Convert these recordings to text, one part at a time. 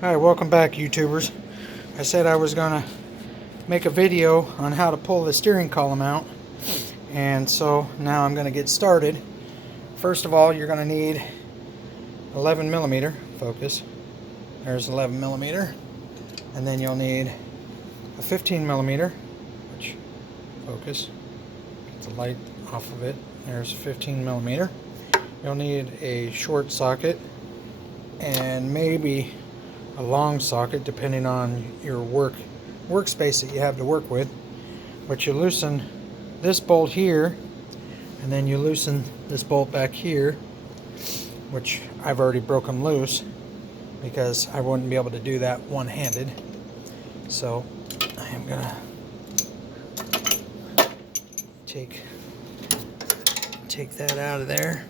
Hi, welcome back, YouTubers. I said I was gonna make a video on how to pull the steering column out, and so now I'm gonna get started. First of all, you're gonna need 11 millimeter focus. There's 11 millimeter, and then you'll need a 15 millimeter, which focus. Get the light off of it. There's 15 millimeter. You'll need a short socket and maybe a long socket depending on your workspace that you have to work with. But you loosen this bolt here, and then you loosen this bolt back here, which I've already broken loose because I wouldn't be able to do that one-handed. So I am gonna take that out of there.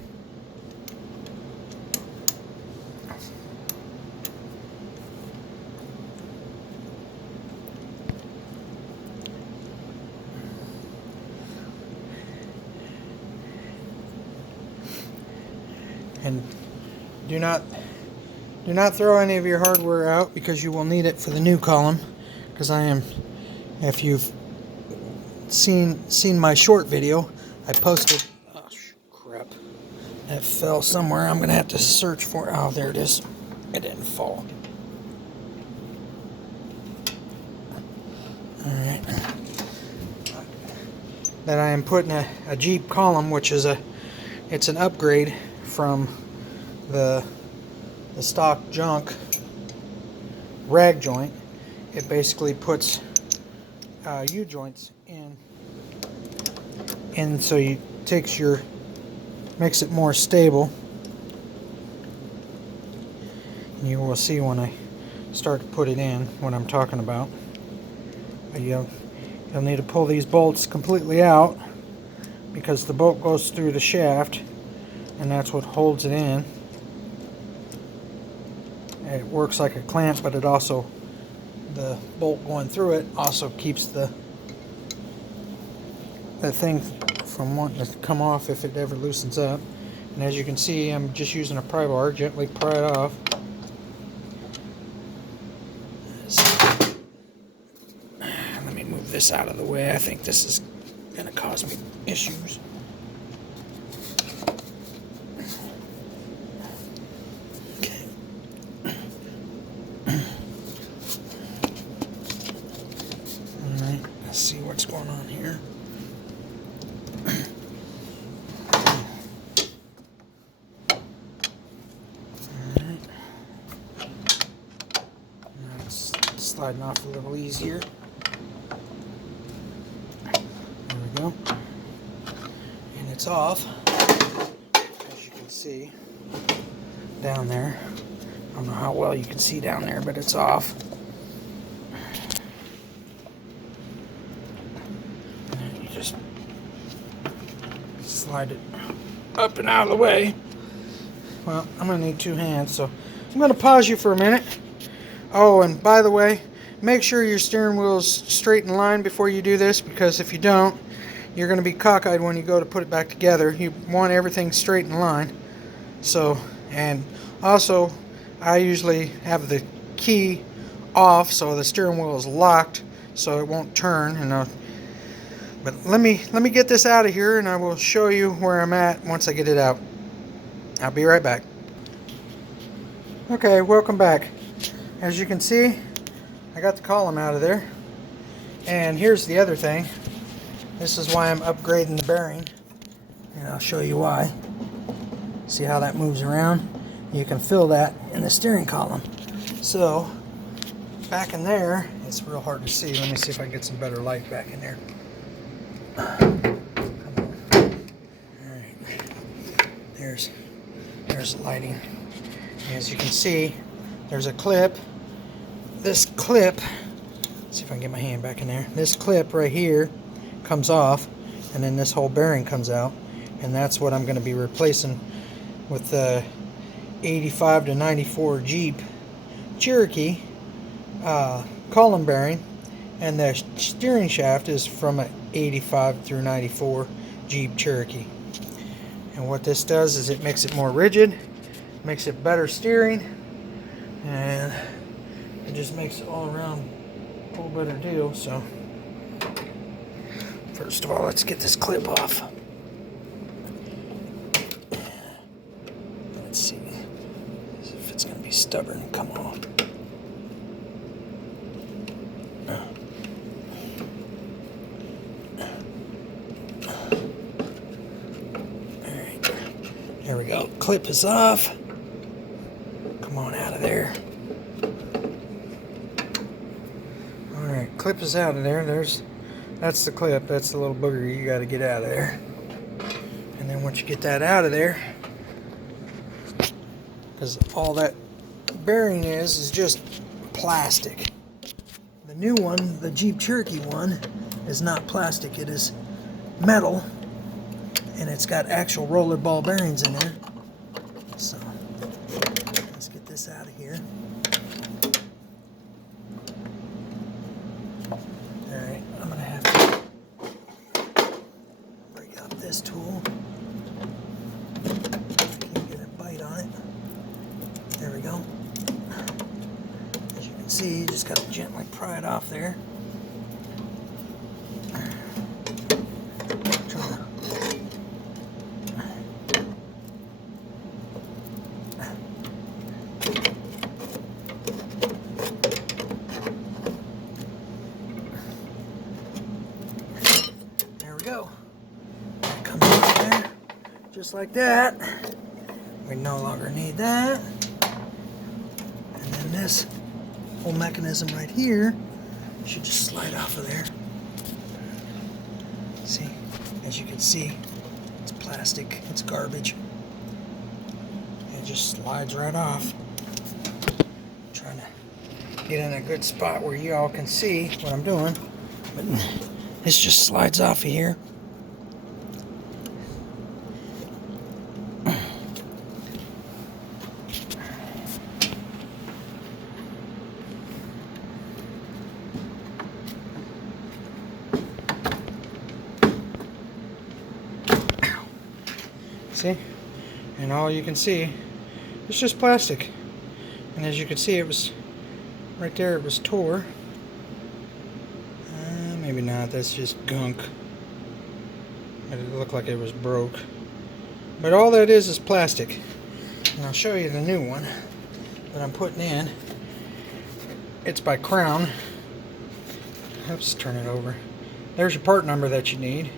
And do not throw any of your hardware out, because you will need it for the new column. Because if you've seen my short video, I posted. Oh crap! That fell somewhere. I'm gonna have to search for it. Oh, there it is. It didn't fall. All right. That I am putting a Jeep column, which is it's an upgrade from the stock junk rag joint. It basically puts U-joints in, so makes it more stable. And you will see when I start to put it in what I'm talking about. But you'll need to pull these bolts completely out, because the bolt goes through the shaft, and that's what holds it in. It works like a clamp, but it also, the bolt going through it also keeps the thing from wanting to come off if it ever loosens up. And as you can see, I'm just using a pry bar, gently pry it off. Let me move this out of the way. I think this is going to cause me issues. Let's see what's going on here. Alright. Now it's sliding off a little easier. There we go. And it's off. As you can see down there. I don't know how well you can see down there, but it's off. Just slide it up and out of the way. Well, I'm going to need two hands, so I'm going to pause you for a minute. Oh, and by the way, make sure your steering wheel is straight in line before you do this, because if you don't, you're going to be cockeyed when you go to put it back together. You want everything straight in line. So, and also, I usually have the key off so the steering wheel is locked so it won't turn. And but let me get this out of here, and I will show you where I'm at once I get it out. I'll be right back. Okay, welcome back. As you can see, I got the column out of there. And here's the other thing. This is why I'm upgrading the bearing. And I'll show you why. See how that moves around? You can feel that in the steering column. So, back in there, it's real hard to see. Let me see if I can get some better light back in there. Alright. There's the lighting. As you can see, there's a clip. This clip, let's see if I can get my hand back in there. This clip right here comes off, and then this whole bearing comes out, and that's what I'm going to be replacing with the 85 to 94 Jeep Cherokee column bearing, and the steering shaft is from an 85 through 94 Jeep Cherokee. And what this does is it makes it more rigid, makes it better steering, and it just makes it all around a whole better deal. So first of all, let's get this clip off. Let's see if it's going to be stubborn and come off. Alright, there we go. Clip is off. Come on out of there. Alright, clip is out of there. That's the clip. That's the little booger you got to get out of there. And then once you get that out of there, because all that bearing is just plastic. The new one, the Jeep Cherokee one, is not plastic. It is metal, and it's got actual roller ball bearings in there. So let's get this out of here. Alright, I'm going to have to break out this tool. Can't get a bite on it. There we go. As you can see, you just got to gently pry it off there. There we go. That comes out there, just like that. We no longer need that. And then this whole mechanism right here should just slide off of there. See, as you can see, it's plastic, it's garbage. It just slides right off. I'm trying to get in a good spot where you all can see what I'm doing. But this just slides off of here. See? And all you can see, it's just plastic. And as you can see, it was right there, it was tore. Maybe not, that's just gunk. It looked like it was broke. But all that is plastic. And I'll show you the new one that I'm putting in. It's by Crown. Let's turn it over. There's your part number that you need.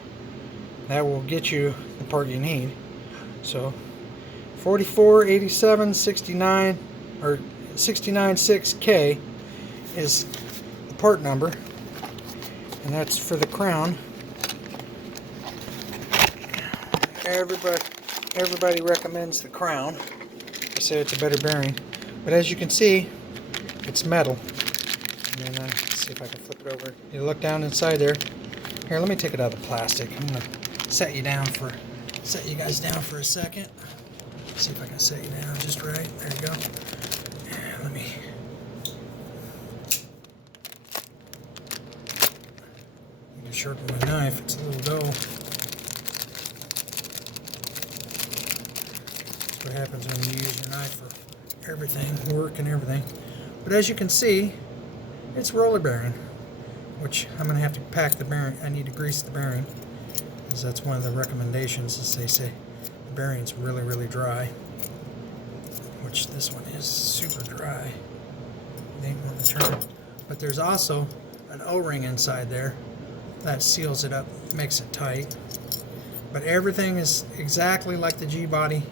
That will get you the part you need. So 448769 or 696K is the part number, and that's for the Crown. Everybody recommends the Crown. They say it's a better bearing, but as you can see, it's metal. And then let's see if I can flip it over. You look down inside there. Here, let me take it out of the plastic. I'm gonna set you guys down for a second. See if I can set you down just right. There you go. And let me. You can sharpen my knife. It's a little dull. That's what happens when you use your knife for everything, work and everything. But as you can see, it's roller bearing, which I'm going to have to pack the bearing. I need to grease the bearing, because that's one of the recommendations, is they say the bearing's really, really dry, which this one is super dry. It ain't going to turn. But there's also an O-ring inside there that seals it up, makes it tight. But everything is exactly like the G-body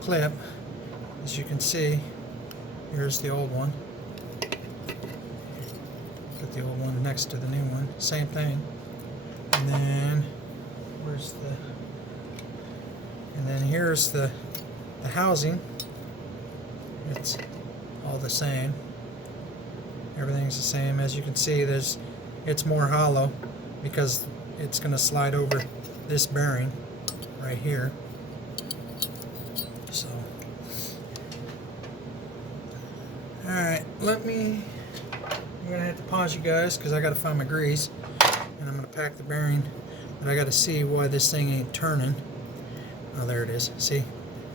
clip. As you can see, here's the old one. Put the old one next to the new one. Same thing. And then here's the housing. It's all the same. Everything's the same. As you can see, it's more hollow because it's going to slide over this bearing right here. So, all right, I'm going to have to pause you guys because I got to find my grease, and I'm going to pack the bearing, but I got to see why this thing ain't turning. Oh, there it is. See,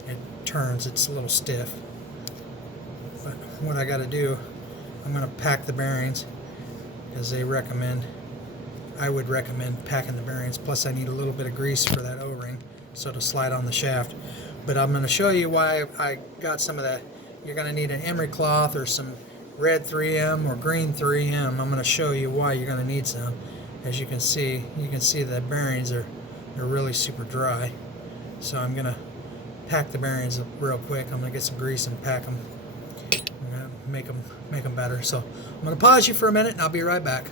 it turns. It's a little stiff. But what I got to do I'm going to pack the bearings, as I would recommend packing the bearings. Plus I need a little bit of grease for that O-ring so it'll slide on the shaft. But I'm going to show you why I got some of that. You're going to need an emery cloth or some red 3M or green 3M. I'm going to show you why you're going to need some. As you can see the bearings are really super dry. So I'm going to pack the bearings up real quick. I'm going to get some grease and pack them. I'm going to make them better. So I'm going to pause you for a minute and I'll be right back.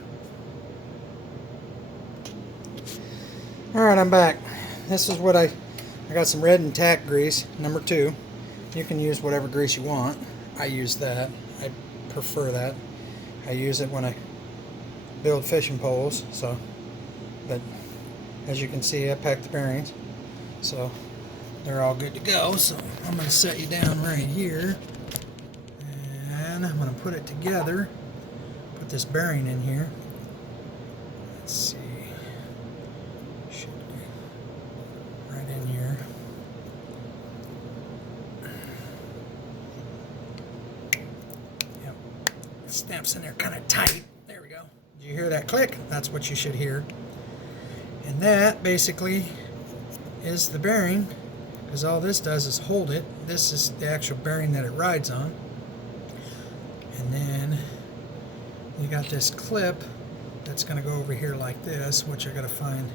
Alright, I'm back. This is what I got some red and tack grease, number 2. You can use whatever grease you want. I use that. I prefer that. I use it when I build fishing poles. But as you can see, I packed the bearings, so they're all good to go. So I'm going to set you down right here, and I'm going to put it together. Put this bearing in here. Let's see. Should be right in here. Yep. It snaps in there kind of tight. There we go. Did you hear that click? That's what you should hear. And that basically is the bearing, because all this does is hold it. This is the actual bearing that it rides on. And then you got this clip that's going to go over here like this, which I got to find.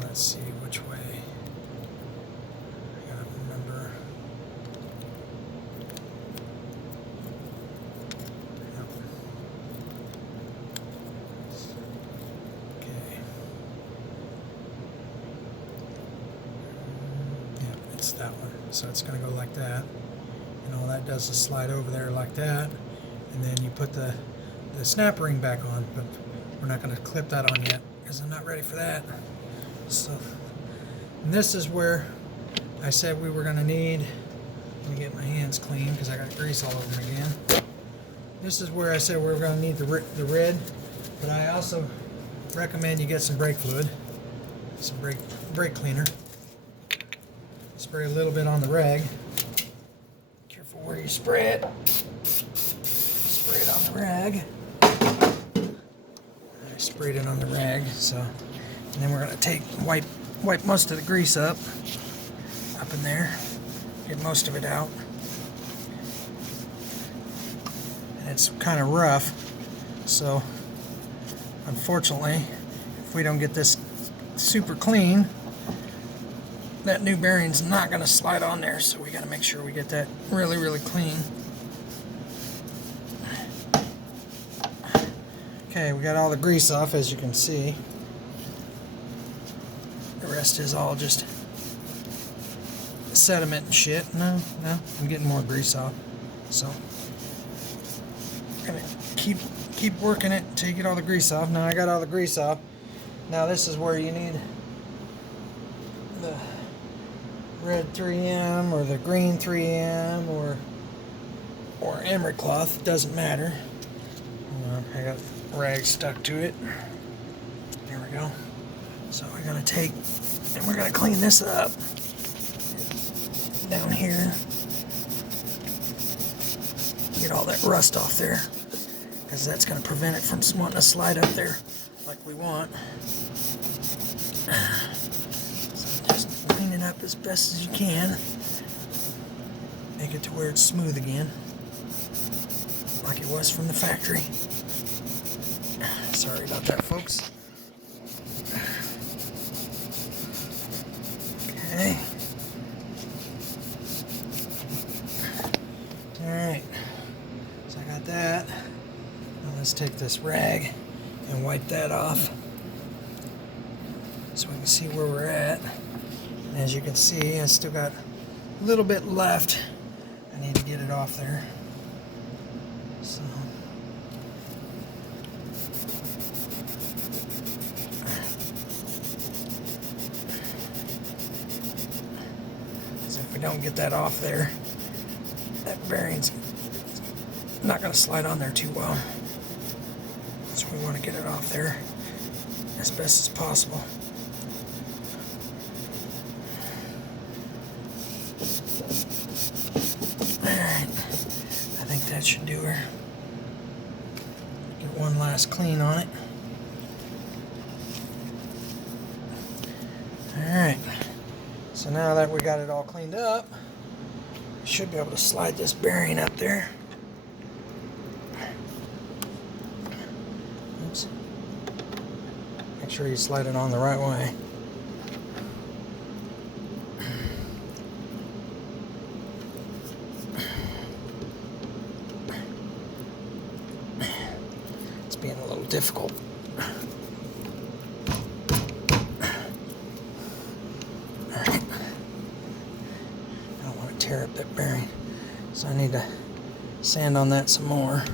Let's see which way. I got to remember. That one, so it's going to go like that, and all that does is slide over there like that, and then you put the snap ring back on. But we're not going to clip that on yet because I'm not ready for that. So, and this is where I said we were going to need. Let me get my hands clean because I got grease all over them again. This is where I said we were going to need the red, but I also recommend you get some brake fluid, some brake cleaner. Spray a little bit on the rag. Careful where you spray it. Spray it on the rag. I sprayed it on the rag, so. And then we're going to wipe most of the grease up in there. Get most of it out. And it's kind of rough, so unfortunately, if we don't get this super clean, that new bearing's not going to slide on there, so we got to make sure we get that really, really clean. Okay, we got all the grease off, as you can see. The rest is all just sediment and shit. No, I'm getting more grease off. So, I'm going to keep working it until you get all the grease off. Now I got all the grease off. Now this is where you need the red 3M or the green 3M or emery cloth, doesn't matter. I got rag stuck to it. There we go. So we're going to take and we're going to clean this up down here. Get all that rust off there, because that's going to prevent it from wanting to slide up there like we want. Up as best as you can. Make it to where it's smooth again, like it was from the factory. Sorry about that, folks. Okay. Alright. So I got that. Now let's take this rag and wipe that off so we can see where we're at. As you can see, I still got a little bit left. I need to get it off there. So, if we don't get that off there, that bearing's not going to slide on there too well. So we want to get it off there as best as possible. that should do her. Get one last clean on it. Alright, so now that we got it all cleaned up, I should be able to slide this bearing up there. Oops. Make sure you slide it on the right way. It's being a little difficult. Tear up that bearing, so I need to sand on that some more.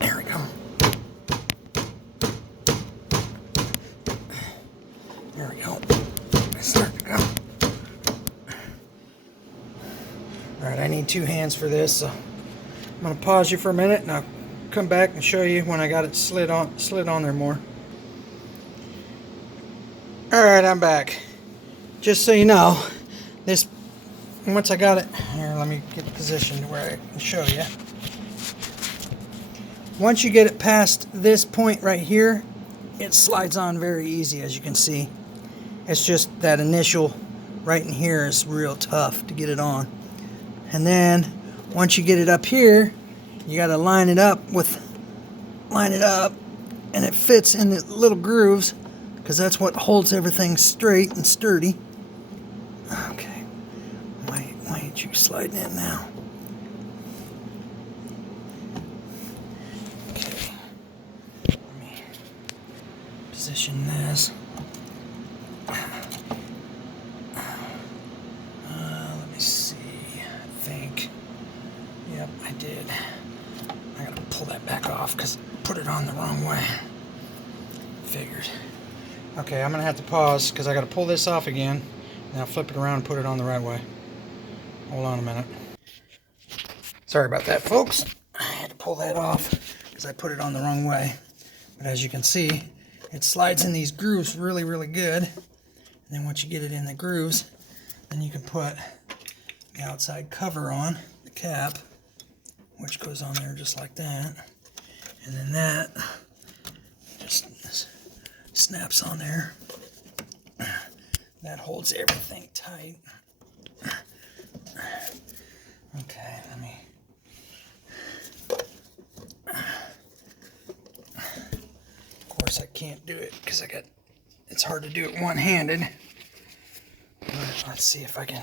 There we go. There we go. It's starting to go. Alright, I need 2 hands for this, so I'm going to pause you for a minute and I'll come back and show you when I got it slid on there more. Alright, I'm back. Just so you know, this, once I got it, here, let me get positioned where I can show you. Once you get it past this point right here, it slides on very easy, as you can see. It's just that initial right in here is real tough to get it on. And then once you get it up here, you got to line it up, and it fits in the little grooves, because that's what holds everything straight and sturdy. Okay, why ain't you sliding in now? Okay, let me position this. Let me see. I think. Yep, I did. I gotta pull that back off because I put it on the wrong way. Figured. Okay, I'm gonna have to pause because I gotta pull this off again. Now flip it around and put it on the right way. Hold on a minute. Sorry about that, folks. I had to pull that off because I put it on the wrong way. But as you can see, it slides in these grooves really, really good. And then once you get it in the grooves, then you can put the outside cover on, the cap, which goes on there just like that. And then that just snaps on there. That holds everything tight. Okay, let me... Of course I can't do it because it's hard to do it one-handed. But let's see if I can...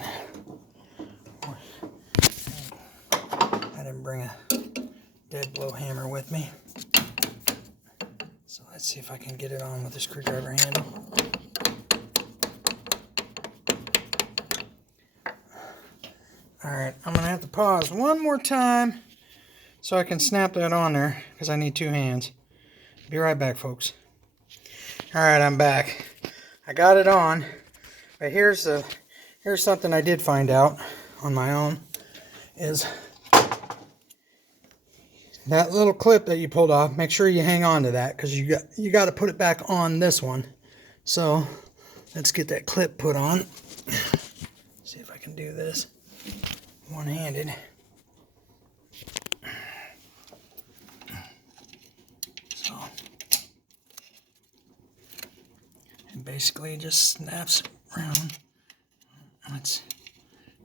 I didn't bring a dead blow hammer with me. So let's see if I can get it on with the screwdriver handle. Alright, I'm going to have to pause one more time so I can snap that on there because I need 2 hands. Be right back, folks. Alright, I'm back. I got it on, but here's something I did find out on my own, is that little clip that you pulled off, make sure you hang on to that because you got to put it back on this one. So let's get that clip put on. See if I can do this one-handed. So and basically it just snaps around. Let's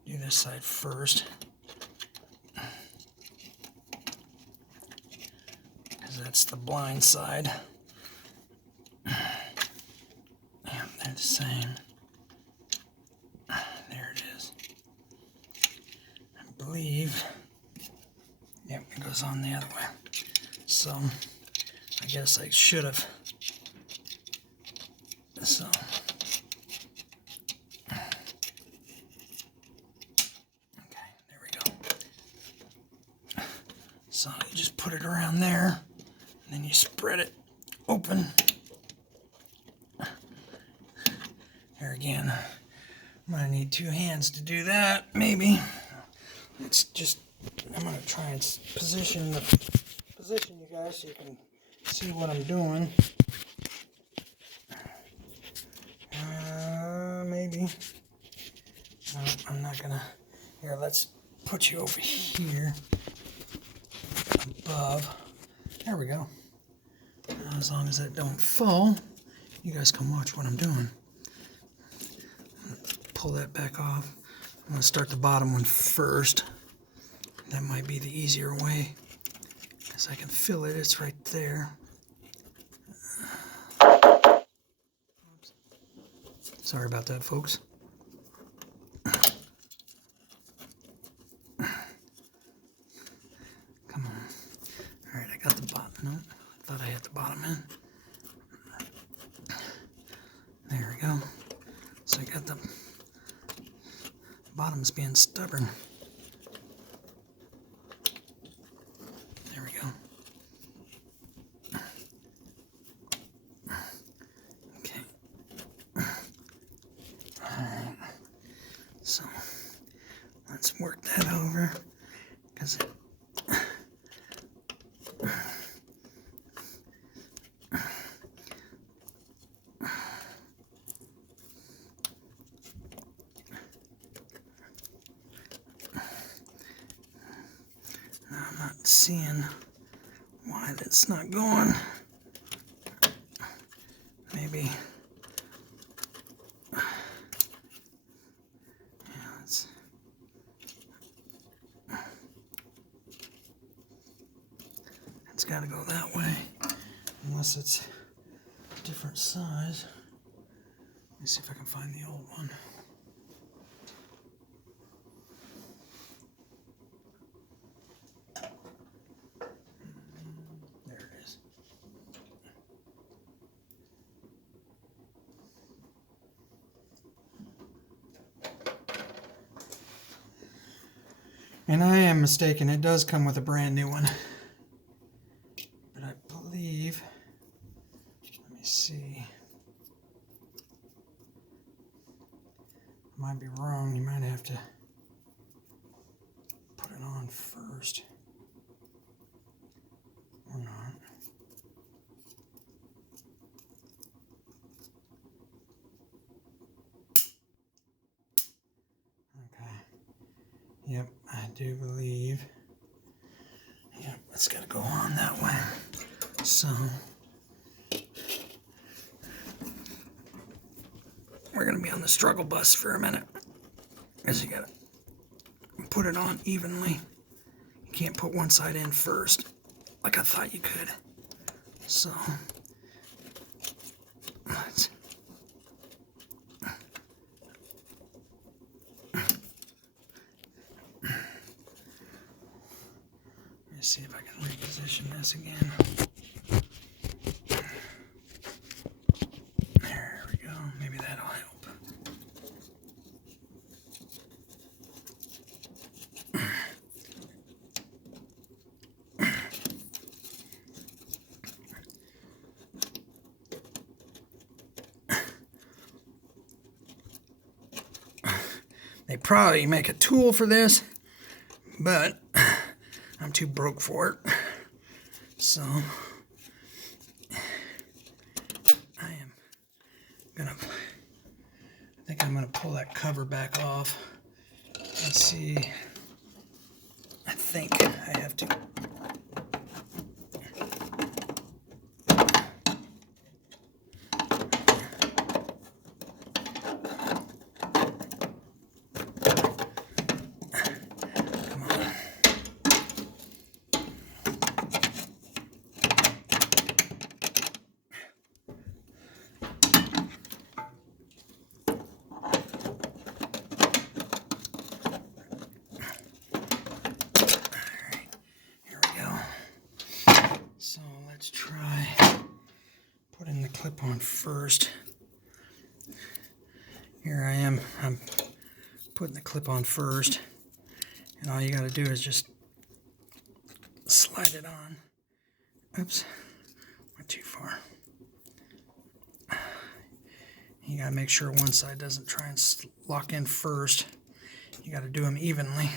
do this side first, because that's the blind side. Yeah, they're the same. There it is. I believe. Yep, it goes on the other way. So I guess I should have. So. So you just put it around there, and then you spread it open. Here again, I'm gonna need 2 hands to do that, maybe. Let's just I'm going to try and position you guys so you can see what I'm doing. Maybe. No, I'm not going to. Here, let's put you over here above. There we go. Now, as long as that don't fall, you guys can watch what I'm doing. Pull that back off. I'm going to start the bottom one first. That might be the easier way, because I can feel it. It's right there. Oops. Sorry about that, folks. Come on. All right, I got the bottom. No, I thought I had the bottom in. There we go. So I got the bottom's being stubborn. There we go. Okay. Alright. So let's work that over, because I'm not seeing why that's not going. Maybe. Yeah, it's got to go that way, unless it's a different size. Let me see if I can find the old one. There it is. And I am mistaken, it does come with a brand new one. But I believe, let me see. I might be wrong, you might have to put it on first. Or not. Okay. Yep, I do believe. Yep, it's got to go on that way. So, we're going to be on the struggle bus for a minute. Because you got to put it on evenly. You can't put one side in first, like I thought you could. So, let's see if I can reposition this again. There we go. Maybe that'll help. They probably make a tool for this, but I'm too broke for it. So I think I'm gonna pull that cover back off. Let's see. I think I have to. So let's try putting the clip on first. Here I am, I'm putting the clip on first, and all you got to do is just slide it on. Oops, went too far. You got to make sure one side doesn't try and lock in first. You got to do them evenly.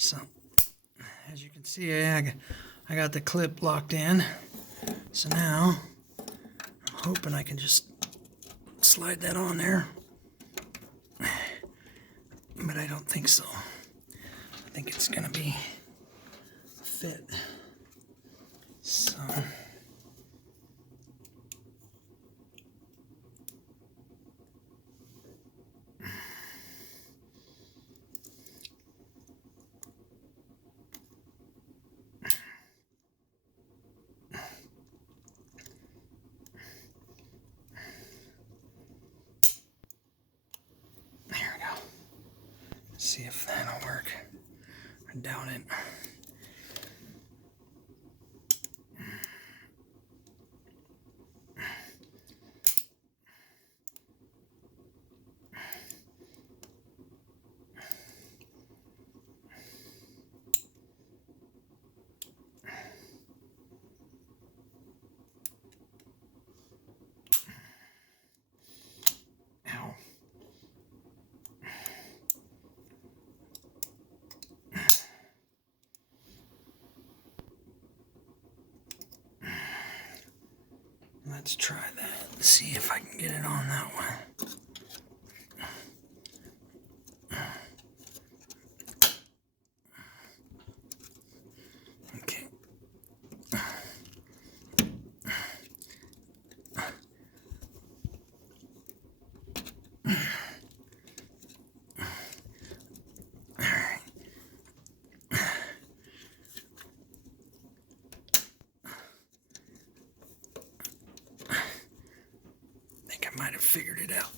So, as you can see, I got the clip locked in. So now, I'm hoping I can just slide that on there. But I don't think so. I think it's going to be a fit. So... see if that'll work. I doubt it. Ow. Let's try that. See if I can get it on that one. Okay. I might have figured it out.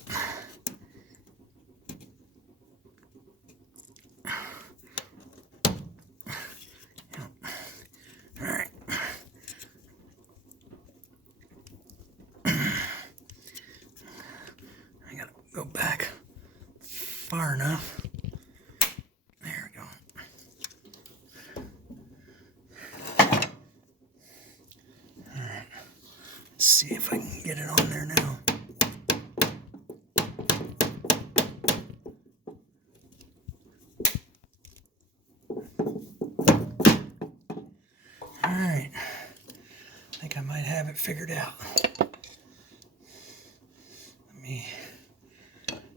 All right. I gotta go back far enough. There we go. All right. Let's see if I can get it on there now. Alright, I think I might have it figured out. Let me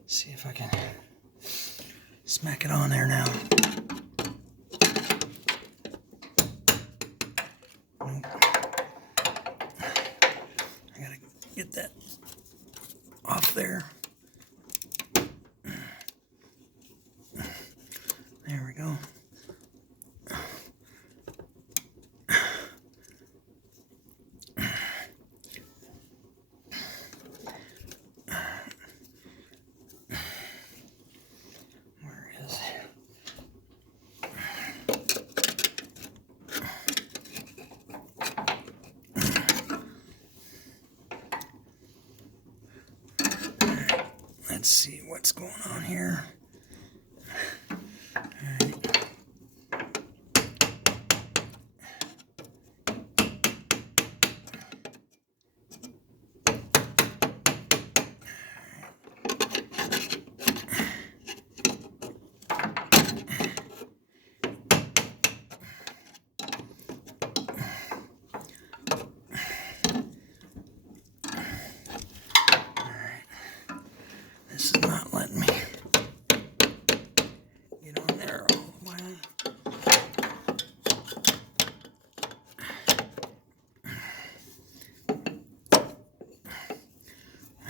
see if I can smack it on there now. Nope. I gotta get that off there. There we go. Let's see what's going on here. All right. This is not letting me get on there all the way.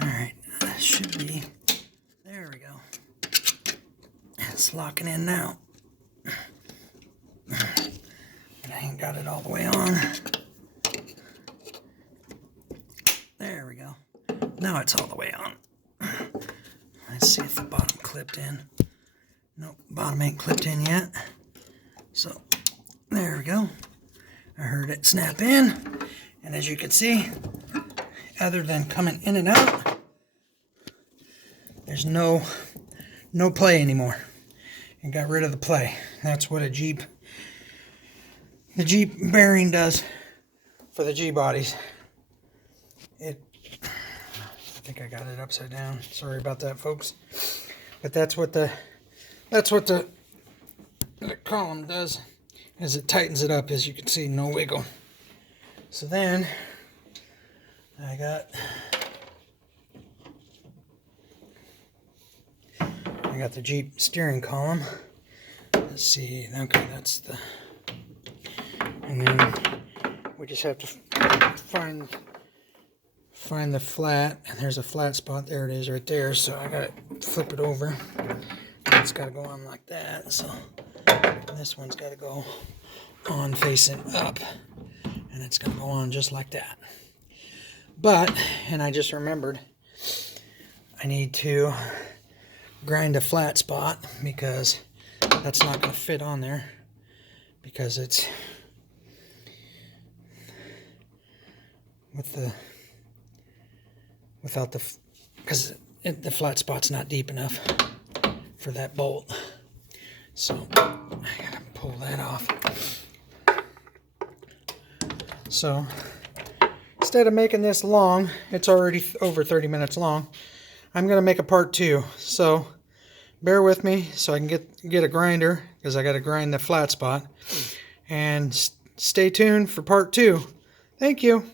Alright, that should be. There we go. It's locking in now. But I ain't got it all the way on. There we go. Now it's all the way on. Let's see if the bottom clipped in. Nope, bottom ain't clipped in yet. So, there we go. I heard it snap in. And as you can see, other than coming in and out, there's no play anymore. It got rid of the play. That's what the Jeep bearing does for the G bodies. I think I got it upside down. Sorry about that, folks. But that's what the column does is it tightens it up. As you can see, no wiggle. So then I got the Jeep steering column. Let's see. Okay, that's the. And then we just have to find the flat, and there's a flat spot. There it is, right there. So I gotta flip it over. It's got to go on like that. So this one's got to go on facing up, and it's going to go on just like that. But, and I just remembered, I need to grind a flat spot because that's not going to fit on there because it's because the flat spot's not deep enough for that bolt. So I gotta pull that off. So instead of making this long, it's already over 30 minutes long, I'm gonna make a part 2. So bear with me so I can get a grinder, because I gotta grind the flat spot. And stay tuned for part 2. Thank you.